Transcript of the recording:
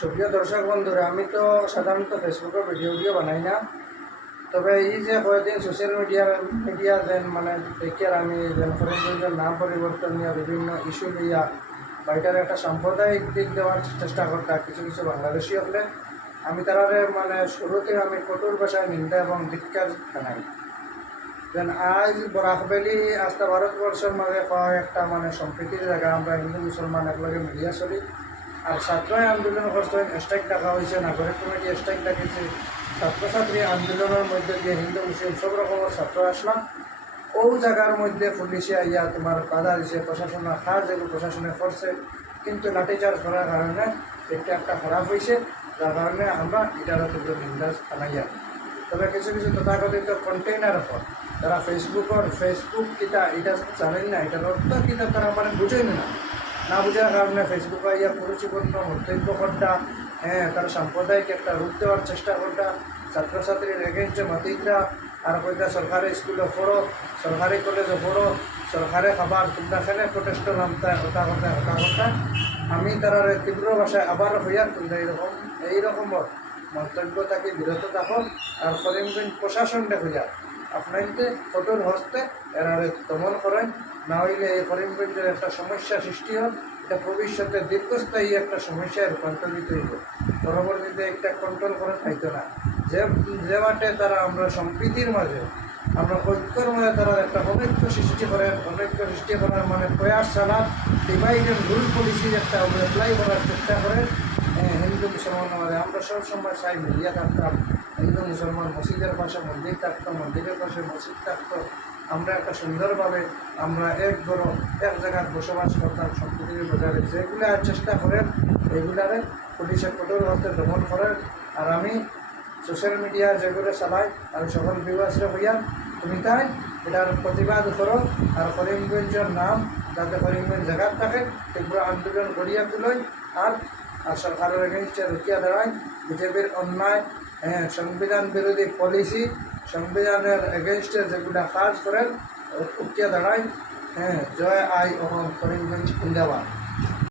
সুপ্রিয় দর্শক বন্ধুরা, আমি তো সাধারণত ফেসবুকে ভিডিও বানাই না। তবে এই যে কয়েকদিন সোশ্যাল মিডিয়া যেন মানে দেখিয়ার আমি যেন ফরিদগঞ্জের নাম পরিবর্তন নিয়ে বিভিন্ন ইস্যু লইয়া বা এটার একটা সাম্প্রদায়িক দিক দেওয়ার চেষ্টা করতাম কিছু কিছু বাংলাদেশি হলে আমি তারারে মানে শুরুতে আমি কঠোর ভাষায় নিন্দা এবং ধিক্কার জানাই। দেন আজ বরাকবেলি আস্তা ভারতবর্ষের মাঝে একটা মানে সম্প্রীতির জায়গা, আমরা হিন্দু মুসলমান একলগে মিলিয়া চলি। আর ছাত্রই আন্দোলন করছেন, স্ট্রাইক ডাকা হয়েছে, নাগরিক কমিটি স্ট্রাইক ডাকিছে। ছাত্রছাত্রী আন্দোলনের মধ্যে দিয়ে হিন্দু মুসলিম সব রকমের ছাত্র আসলাম। ও জায়গার মধ্যে পুলিশে আইয়া তোমার বাধা দিছে, প্রশাসনের কাজ এগুলো প্রশাসনে করছে, কিন্তু লাঠিচার্জ করার কারণে একটা খারাপ হয়েছে, যার কারণে আমরা এটার তীব্র নিন্দা জানাইয়া। তবে কিছু কিছু তথাকথিত কন্টেইনার পর তারা ফেসবুক কিতা এটা জানেন না, এটার অর্থ কিতা তারা মানে বুঝেন না বুঝার কারণে ফেসবুকে ইয়া কুরুচিপূর্ণ মন্তব্য করটা, তারা সাম্প্রদায়িক একটা রূপ দেওয়ার চেষ্টা করটা, ছাত্রছাত্রীর এগেনস্টে মাতিকরা আর কইটা সরকারি স্কুলে পড়ো, সরকারি কলেজে পড়ো, সরকারি খাবার তোমরা খেলে প্রটেস্টে নামতা হতা কথা। আমি তারা তীব্র ভাষায় আবার হইয়া তোমরা এইরকম মন্তব্য তাকে বিরত থাকো। আর করিমগঞ্জ প্রশাসন হইয়া আপনাকে কঠোর হস্তে এরারে দমন করেন, না হইলে এই করিমগঞ্জের একটা সমস্যা সৃষ্টি হয়, এটা ভবিষ্যতে দীর্ঘস্থায়ী একটা সমস্যায় রূপান্তরিত হইব। পরবর্তীতে একটা কন্ট্রোল করে থাকতো না। যে মাঠে তারা আমরা সম্প্রীতির মাঝে আমরা ঐক্যর মাঝে তারা একটা অনৈক্য সৃষ্টি করার মানে প্রয়াস চালান, ডিভাইড অ্যান্ড রুল পলিসির একটা অ্যাপ্লাই করার চেষ্টা করেন। হিন্দু মুসলমান মাঝে আমরা সব সময় চাই মিলিয়া থাকতাম, হিন্দু মুসলমান মসজিদের পাশে মন্দির থাকতো, মন্দিরের পাশে মসজিদ থাকতো, আমরা একটা সুন্দরভাবে আমরা এক জায়গায় বসবাস করতাম সম্প্রীতির বাজারে। যেগুলো চেষ্টা করেন এগুলারে পুলিশের কঠোর হস্তে দমন করেন। আর আমি সোশ্যাল মিডিয়া যেগুলো চালাই আমি সকল ভিউয়ার্সরে হইয়া তুমি তাই এটার প্রতিবাদ করো। আর করিমগঞ্জের নাম যাতে করিমগঞ্জ জায়গার থাকে তীব্র আন্দোলন গড়িয়া তুলই। আর সরকারের এগেনস্টে রুকিয়া দাঁড়ায়, বিজেপির অন্যায় সংবিধান বিরোধী পলিসি, সংবিধানের এগেনস্টে যেগুলা কাজ করেন রুকিয়া দাঁড়ায়। জয় আই অহম করিমগঞ্জ জিন্দাবাদ।